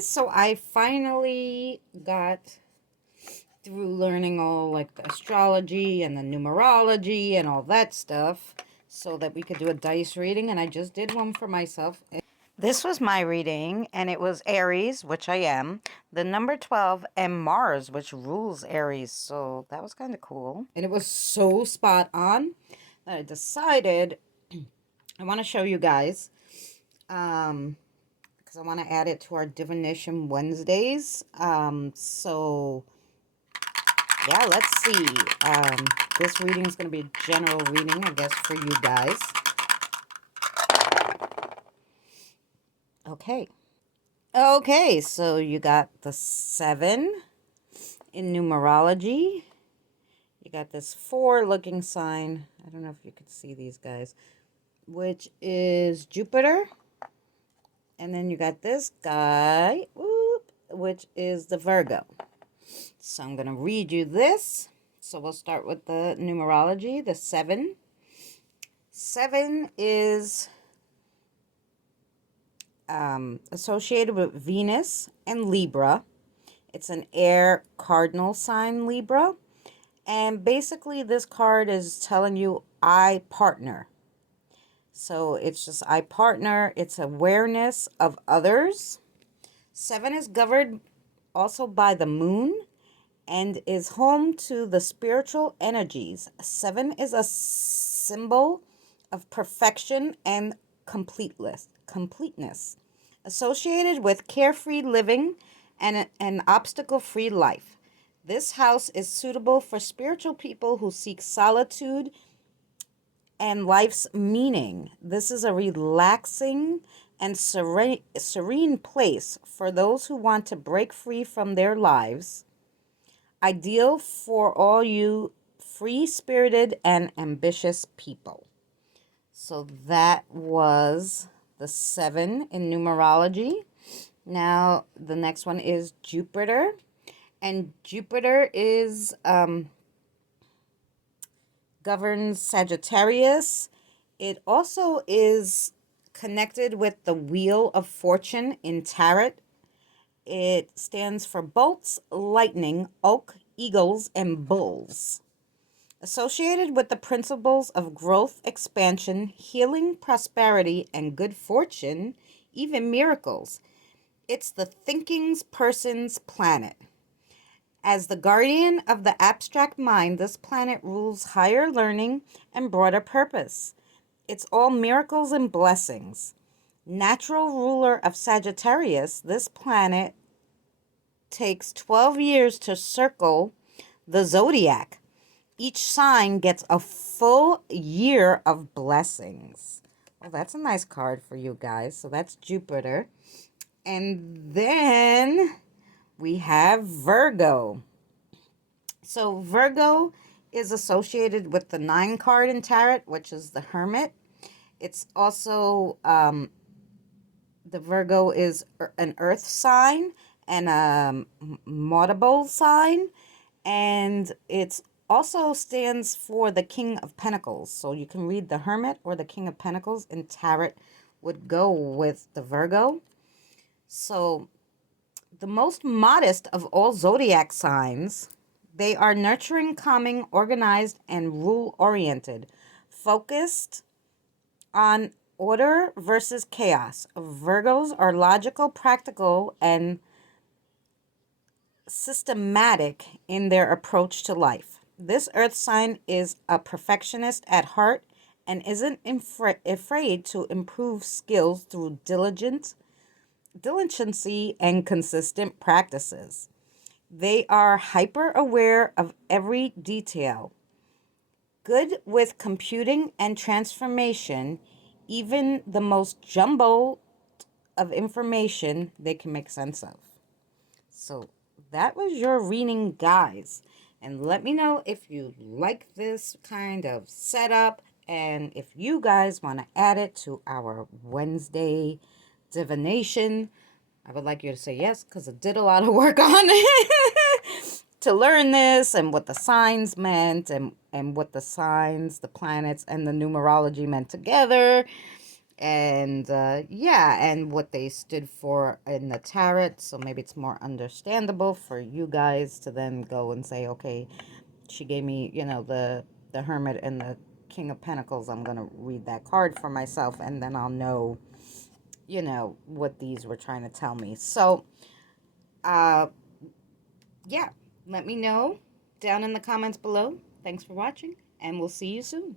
guys, so I finally got through learning all like the astrology and the numerology and all that stuff so that we could do a dice reading, and I just did one for myself. This was my reading, and it was Aries, which I am, the number 12, and Mars, which rules Aries, so that was kind of cool. And it was so spot on that I decided I want to show you guys because I want to add it to our Divination Wednesdays. So yeah, let's see. This reading is going to be a general reading, I guess, for you guys. Okay, so you got the 7 in numerology. You got this 4 looking sign. I don't know if you could see these guys, which is Jupiter. And then you got this guy, which is the Virgo. So I'm going to read you this. So we'll start with the numerology, the 7. 7 is associated with Venus and Libra. It's an air cardinal sign, Libra. And basically this card is telling you, I partner. So it's just, I partner. It's awareness of others. 7 is governed also by the moon and is home to the spiritual energies. 7 is a symbol of perfection and completeness. Associated with carefree living and an obstacle-free life. This house is suitable for spiritual people who seek solitude and life's meaning. This is a relaxing and serene place for those who want to break free from their lives. Ideal for all you free-spirited and ambitious people. So that was the 7 in numerology. Now the next one is Jupiter. And Jupiter is governs Sagittarius. It also is connected with the Wheel of Fortune in Tarot. It stands for bolts, lightning, oak, eagles, and bulls. Associated with the principles of growth, expansion, healing, prosperity, and good fortune, even miracles. It's the thinking person's planet. As the guardian of the abstract mind, this planet rules higher learning and broader purpose. It's all miracles and blessings. Natural ruler of Sagittarius, this planet takes 12 years to circle the zodiac. Each sign gets a full year of blessings. Well, that's a nice card for you guys. So that's Jupiter. And then we have Virgo. So Virgo is associated with the 9 card in Tarot, which is the Hermit. It's also, the Virgo is an earth sign and a mutable sign. And it's also stands for the King of Pentacles. So you can read the Hermit or the King of Pentacles, and Tarot would go with the Virgo. So the most modest of all zodiac signs, they are nurturing, calming, organized, and rule-oriented, focused on order versus chaos. Virgos are logical, practical, and systematic in their approach to life. This earth sign is a perfectionist at heart and isn't afraid to improve skills through diligency and consistent practices. They are hyper aware of every detail, good with computing and transformation. Even the most jumbled of information they can make sense of. So that was your reading, guys. And let me know if you like this kind of setup and if you guys want to add it to our Wednesday divination. I would like you to say yes, because I did a lot of work on it to learn this and what the signs meant and what the signs, the planets, and the numerology meant together. And yeah, and what they stood for in the tarot. So maybe it's more understandable for you guys to then go and say, okay, she gave me, the Hermit and the King of Pentacles. I'm going to read that card for myself, and then I'll know, what these were trying to tell me. So, yeah, let me know down in the comments below. Thanks for watching, and we'll see you soon.